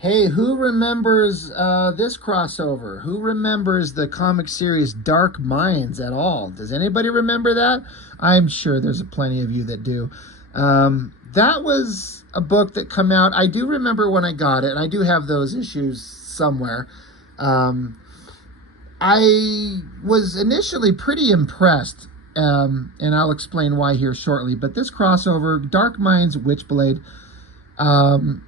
Hey, who remembers this crossover? Who remembers the comic series Dark Minds at all? Does anybody remember that? I'm sure there's plenty of you that do. That was a book that come out. I do remember when I got it, and I do have those issues somewhere. Um, I was initially pretty impressed, and I'll explain why here shortly. But this crossover, Dark Minds, Witchblade, um,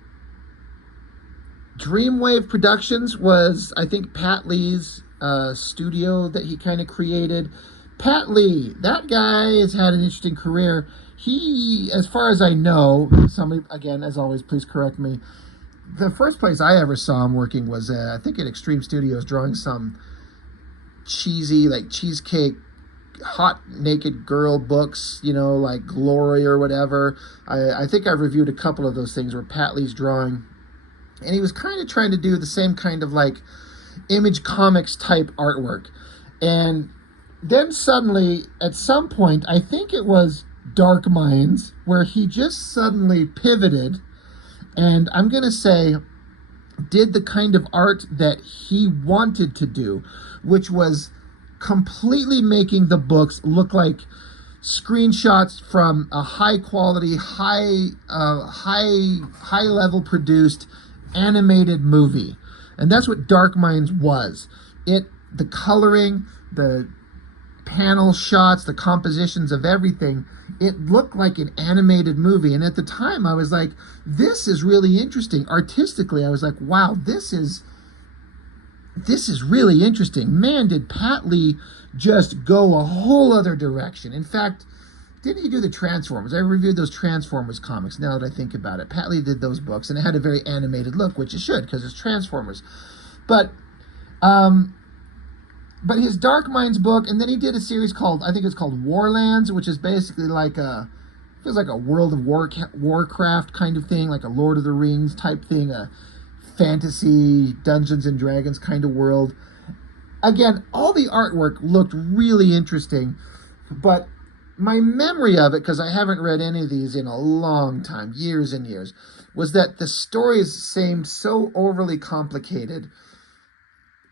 Dreamwave Productions was, I think, Pat Lee's studio that he kind of created. Pat Lee, that guy has had an interesting career. He, as far as I know, somebody, again, as always, please correct me. The first place I ever saw him working was, I think, at Extreme Studios, drawing some cheesy, like cheesecake, hot naked girl books, like Glory or whatever. I think I've reviewed a couple of those things where Pat Lee's drawing, and he was kind of trying to do the same kind of like Image Comics type artwork. And then suddenly, at some point, I think it was Dark Minds, where he just suddenly pivoted, and I'm going to say did the kind of art that he wanted to do, which was completely making the books look like screenshots from a high quality, high level produced animated movie. And that's what Dark Minds was. The coloring, the panel shots, the compositions of everything, it looked like an animated movie. And at the time I was like, this is really interesting. Artistically, I was like, wow, this is really interesting. Man, did Pat Lee just go a whole other direction. In fact, didn't he do the Transformers? I reviewed those Transformers comics, now that I think about it. Pat Lee did those books, and it had a very animated look, which it should, because it's Transformers. But his Dark Minds book, and then he did a series called, I think it's called Warlands, which is basically like feels like a World of Warcraft kind of thing, like a Lord of the Rings type thing, a fantasy Dungeons and Dragons kind of world. Again, all the artwork looked really interesting, but my memory of it, because I haven't read any of these in a long time, years and years, was that the stories seemed so overly complicated,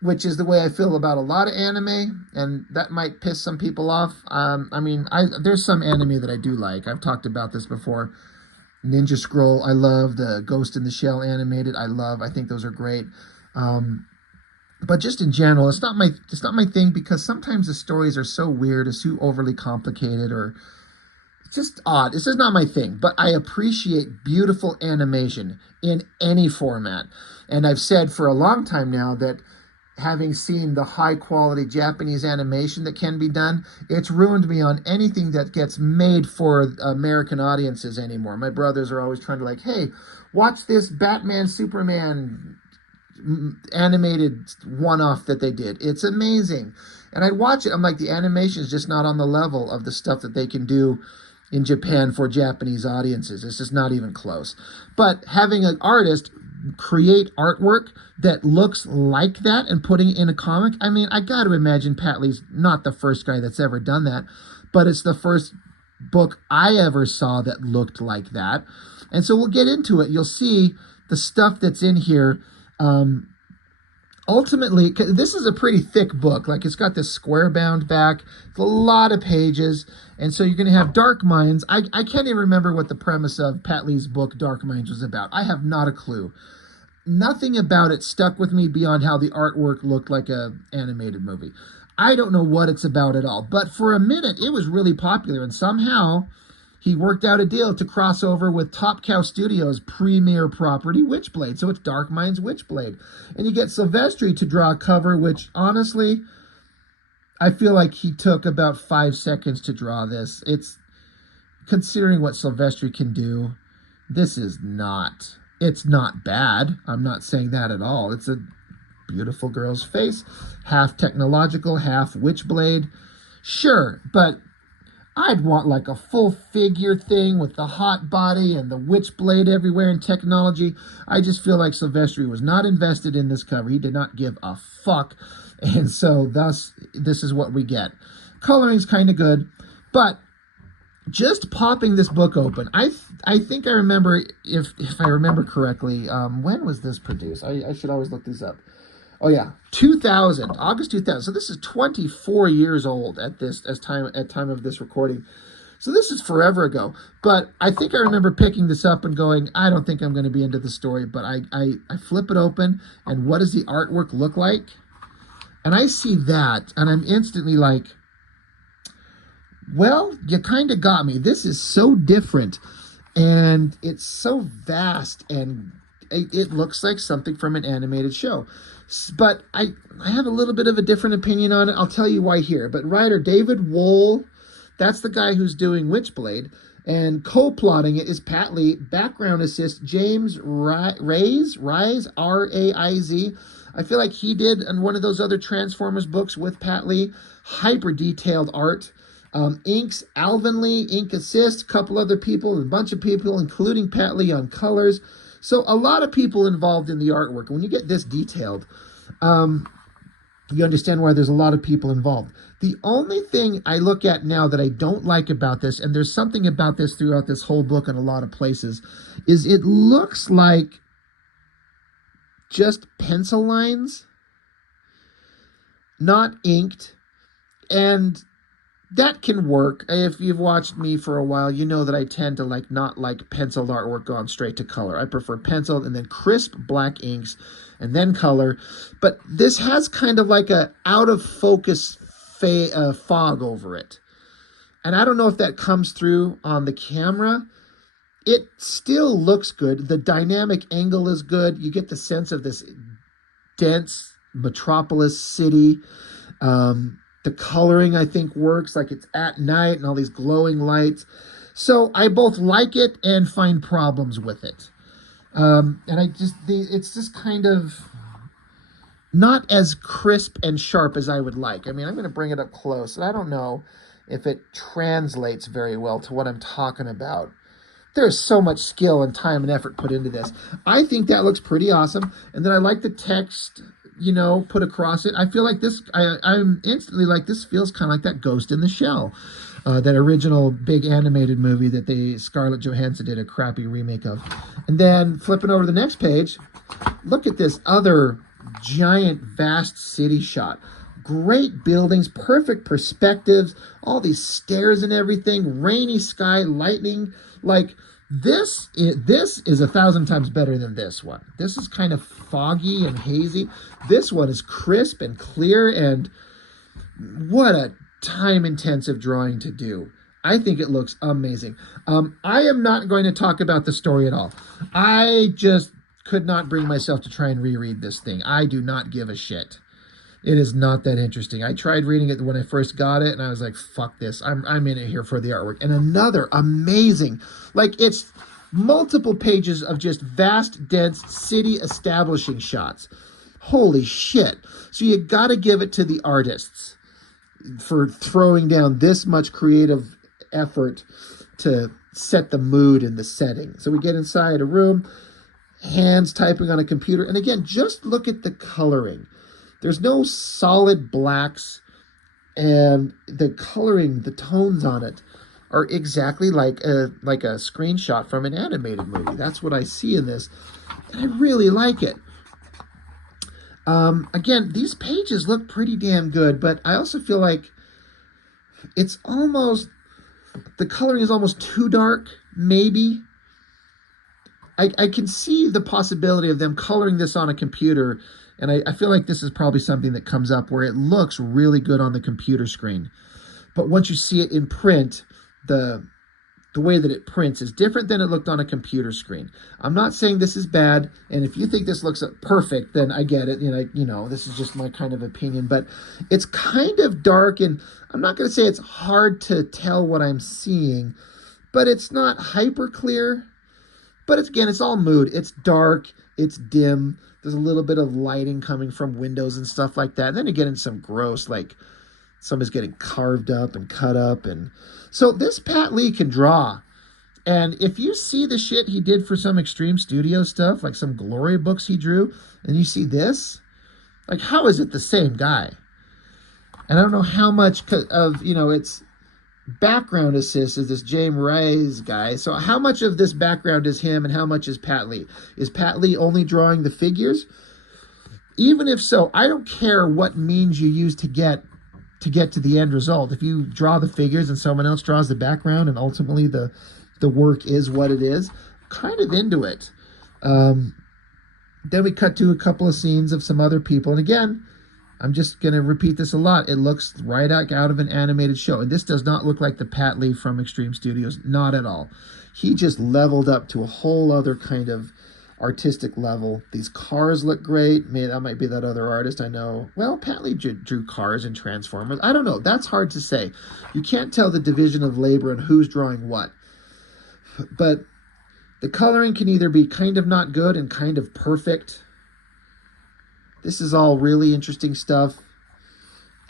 which is the way I feel about a lot of anime, and that might piss some people off. There's some anime that I do like. I've talked about this before. Ninja Scroll, I love. The Ghost in the Shell animated, I love. I think those are great. But just in general, it's not my thing, because sometimes the stories are so weird, it's too overly complicated, or it's just odd. This is not my thing, but I appreciate beautiful animation in any format. And I've said for a long time now that having seen the high quality Japanese animation that can be done, it's ruined me on anything that gets made for American audiences anymore. My brothers are always trying to like, hey, watch this Batman Superman animated one-off that they did. It's amazing. And I'd watch it. I'm like, the animation is just not on the level of the stuff that they can do in Japan for Japanese audiences. It's just not even close. But having an artist create artwork that looks like that and putting it in a comic, I mean, I got to imagine Pat Lee's not the first guy that's ever done that, but it's the first book I ever saw that looked like that. And so we'll get into it. You'll see the stuff that's in here. Ultimately, this is a pretty thick book. Like, it's got this square bound back. It's a lot of pages. And so you're going to have Dark Minds. I can't even remember what the premise of Pat Lee's book, Dark Minds, was about. I have not a clue. Nothing about it stuck with me beyond how the artwork looked like an animated movie. I don't know what it's about at all. But for a minute, it was really popular. And somehow he worked out a deal to cross over with Top Cow Studios' premier property, Witchblade. So it's Dark Minds Witchblade. And you get Silvestri to draw a cover, which honestly, I feel like he took about 5 seconds to draw this. It's, considering what Silvestri can do, it's not bad. I'm not saying that at all. It's a beautiful girl's face, half technological, half Witchblade. Sure, but I'd want like a full figure thing with the hot body and the Witchblade everywhere and technology. I just feel like Silvestri was not invested in this cover. He did not give a fuck. And so thus, this is what we get. Coloring's kind of good, but just popping this book open, I think I remember, if I remember correctly, when was this produced? I should always look these up. Oh yeah, 2000, August 2000. So this is 24 years old at this as time at time of this recording. So this is forever ago. But I think I remember picking this up and going, I don't think I'm going to be into the story. But I flip it open, and what does the artwork look like? And I see that, and I'm instantly like, well, you kind of got me. This is so different, and it's so vast, and it looks like something from an animated show. But I have a little bit of a different opinion on it. I'll tell you why here. But writer David Wohl, that's the guy who's doing Witchblade, and co-plotting it is Pat Lee. Background assist James Rise, R-A-I-Z. I feel like he did in one of those other Transformers books with Pat Lee. Hyper detailed art. Inks, Alvin Lee, ink assist, a couple other people, a bunch of people, including Pat Lee on colors. So a lot of people involved in the artwork. And when you get this detailed, you understand why there's a lot of people involved. The only thing I look at now that I don't like about this, and there's something about this throughout this whole book in a lot of places, is it looks like just pencil lines, not inked, and that can work. If you've watched me for a while, you know that I tend to not like penciled artwork gone straight to color. I prefer penciled and then crisp black inks and then color. But this has kind of like a out of focus fog over it. And I don't know if that comes through on the camera. It still looks good. The dynamic angle is good. You get the sense of this dense metropolis city. The coloring, I think, works, like it's at night and all these glowing lights. So I both like it and find problems with it. And it's just kind of not as crisp and sharp as I would like. I mean, I'm going to bring it up close, and I don't know if it translates very well to what I'm talking about. There's so much skill and time and effort put into this. I think that looks pretty awesome. And then I like the text, put across it. I feel like this, I'm instantly like, this feels kind of like that Ghost in the Shell, that original big animated movie that Scarlett Johansson did a crappy remake of. And then flipping over to the next page, look at this other giant, vast city shot. Great buildings, perfect perspectives, all these stairs and everything, rainy sky, lightning. Like, this is 1,000 times better than this one. This is kind of foggy and hazy. This one is crisp and clear, and what a time-intensive drawing to do. I think it looks amazing. I am not going to talk about the story at all. I just could not bring myself to try and reread this thing. I do not give a shit. It is not that interesting. I tried reading it when I first got it, and I was like, fuck this. I'm in it here for the artwork. And another amazing, it's multiple pages of just vast, dense city establishing shots. Holy shit. So you got to give it to the artists for throwing down this much creative effort to set the mood and the setting. So we get inside a room, hands typing on a computer. And again, just look at the coloring. There's no solid blacks, and the coloring, the tones on it are exactly like a screenshot from an animated movie. That's what I see in this, and I really like it. Again, these pages look pretty damn good, but I also feel like the coloring is almost too dark, maybe. I can see the possibility of them coloring this on a computer. And I feel like this is probably something that comes up where it looks really good on the computer screen. But once you see it in print, the way that it prints is different than it looked on a computer screen. I'm not saying this is bad, and if you think this looks perfect, then I get it. This is just my kind of opinion. But it's kind of dark, and I'm not going to say it's hard to tell what I'm seeing, but it's not hyper clear. But it's all mood. It's dark. It's dim. There's a little bit of lighting coming from windows and stuff like that. And then you get into some gross, like somebody's getting carved up and cut up. And so this Pat Lee can draw. And if you see the shit he did for some Extreme Studio stuff, like some Glory books he drew, and you see this, like, how is it the same guy? And I don't know how much of, it's background assist is this James Rise guy. So how much of this background is him and how much is Pat Lee? Is Pat Lee only drawing the figures? Even if so, I don't care what means you use to get to the end result. If you draw the figures and someone else draws the background and ultimately the work is what it is, kind of into it. Then we cut to a couple of scenes of some other people. And again, I'm just going to repeat this a lot. It looks right out of an animated show. And this does not look like the Pat Lee from Extreme Studios. Not at all. He just leveled up to a whole other kind of artistic level. These cars look great. Maybe that might be that other artist I know. Well, Pat Lee drew cars and Transformers. I don't know. That's hard to say. You can't tell the division of labor and who's drawing what. But the coloring can either be kind of not good and kind of perfect. This is all really interesting stuff.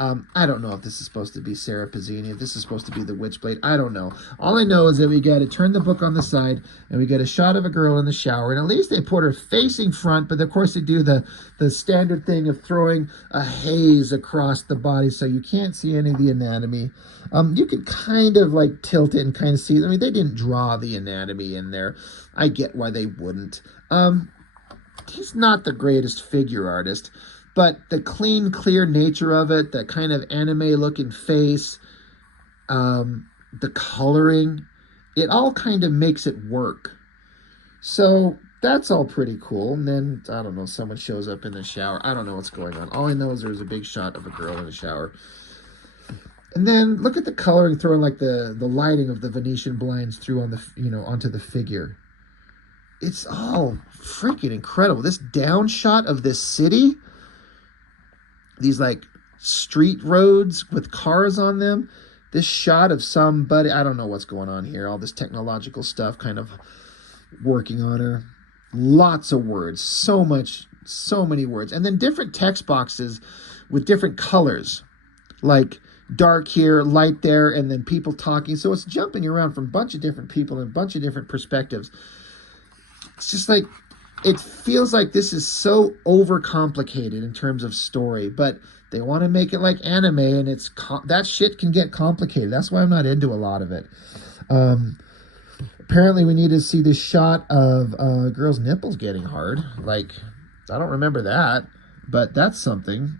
I don't know if this is supposed to be Sarah Pazzini, if this is supposed to be the Witchblade. I don't know. All I know is that we got to turn the book on the side and we get a shot of a girl in the shower. And at least they put her facing front, but of course they do the standard thing of throwing a haze across the body so you can't see any of the anatomy. You can kind of like tilt it and kind of see. I mean, they didn't draw the anatomy in there. I get why they wouldn't. He's not the greatest figure artist. But the clean, clear nature of it, that kind of anime-looking face, the coloring, it all kind of makes it work. So that's all pretty cool. And then, I don't know, someone shows up in the shower. I don't know what's going on. All I know is there's a big shot of a girl in the shower. And then look at the coloring throwing like the lighting of the Venetian blinds through on the, onto the figure. It's all freaking incredible. This down shot of this city, these like street roads with cars on them, this shot of somebody, I don't know what's going on here, all this technological stuff kind of working on her. Lots of words, so many words. And then different text boxes with different colors, like dark here, light there, and then people talking. So it's jumping around from a bunch of different people and a bunch of different perspectives. It's just like, it feels like this is so overcomplicated in terms of story, but they want to make it like anime, and it's that shit can get complicated. That's why I'm not into a lot of it. Apparently, we need to see this shot of a girl's nipples getting hard. Like, I don't remember that, but that's something.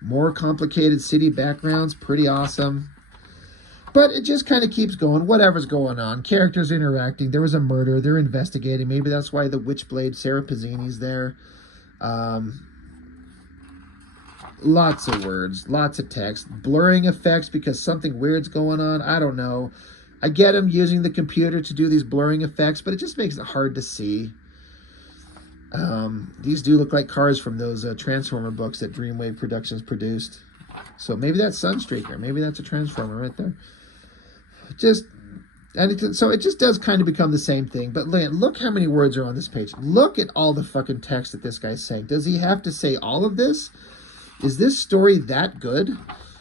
More complicated city backgrounds, pretty awesome. But it just kind of keeps going. Whatever's going on. Characters interacting. There was a murder. They're investigating. Maybe that's why the Witchblade, Sarah Pazzini's there. Lots of words. Lots of text. Blurring effects because something weird's going on. I don't know. I get them using the computer to do these blurring effects, but it just makes it hard to see. These do look like cars from those Transformer books that Dreamwave Productions produced. So maybe that's Sunstreaker. Maybe that's a Transformer right there. So it just does kind of become the same thing. But look how many words are on this page. Look at all the fucking text that this guy's saying. Does he have to say all of this? Is this story that good?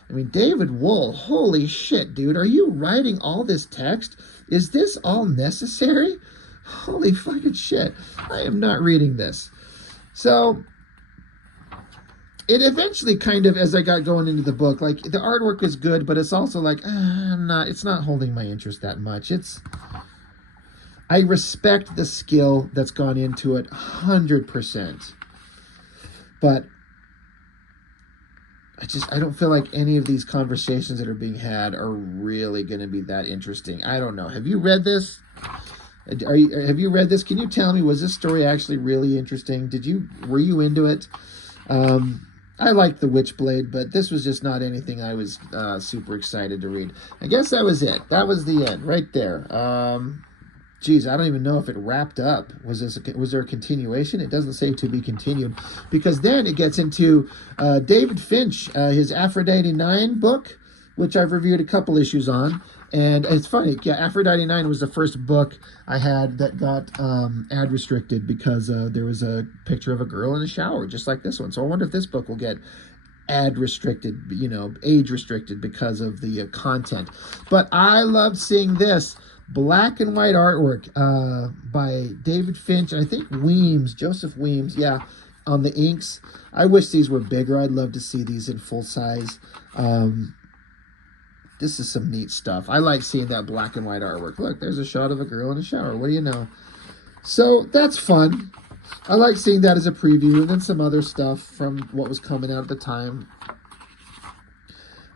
I mean, David Wool, holy shit, dude. Are you writing all this text? Is this all necessary? Holy fucking shit. I am not reading this. So it eventually kind of, as I got going into the book, like the artwork is good, but it's also like, it's not holding my interest that much. I respect the skill that's gone into it 100%. But I don't feel like any of these conversations that are being had are really going to be that interesting. I don't know. Have you read this? Have you read this? Can you tell me, was this story actually really interesting? Were you into it? I liked the Witchblade, but this was just not anything I was super excited to read. I guess that was it. That was the end right there. Geez, I don't even know if it wrapped up. Was there a continuation? It doesn't say to be continued, because then it gets into David Finch, his Aphrodite 9 book, which I've reviewed a couple issues on. And it's funny, yeah, Aphrodite 9 was the first book I had that got ad restricted because there was a picture of a girl in a shower, just like this one. So I wonder if this book will get ad restricted, age restricted because of the content. But I loved seeing this black and white artwork by David Finch, and I think Joseph Weems, yeah, on the inks. I wish these were bigger. I'd love to see these in full size. this is some neat stuff. I like seeing that black and white artwork. Look, there's a shot of a girl in a shower. What do you know? So that's fun. I like seeing that as a preview, and then some other stuff from what was coming out at the time.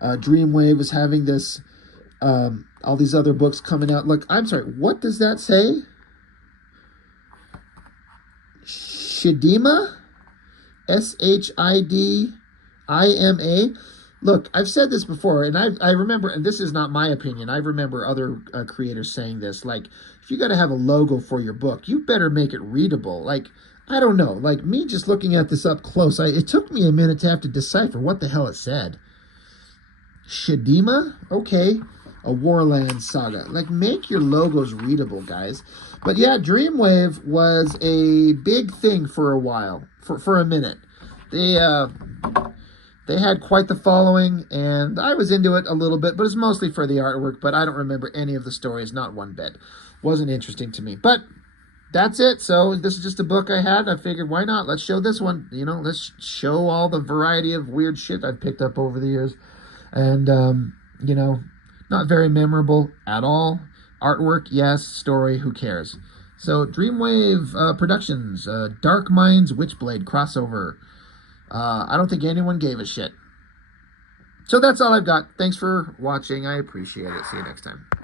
Dreamwave was having this, all these other books coming out. Look, I'm sorry, what does that say? Shidima? Shidima? Look, I've said this before, and I remember, and this is not my opinion, I remember other creators saying this, like, if you got to have a logo for your book, you better make it readable. Like, I don't know, like, me just looking at this up close, it took me a minute to have to decipher what the hell it said. Shidima? Okay. A Warland saga. Like, make your logos readable, guys. But yeah, Dreamwave was a big thing for a while, for a minute. They had quite the following, and I was into it a little bit, but it's mostly for the artwork, but I don't remember any of the stories, not one bit. Wasn't interesting to me. But that's it. So this is just a book I had. I figured, why not? Let's show this one. You know, let's show all the variety of weird shit I've picked up over the years. And, you know, not very memorable at all. Artwork, yes. Story, who cares? So, Dreamwave Productions, Dark Minds Witchblade crossover. I don't think anyone gave a shit. So that's all I've got. Thanks for watching. I appreciate it. See you next time.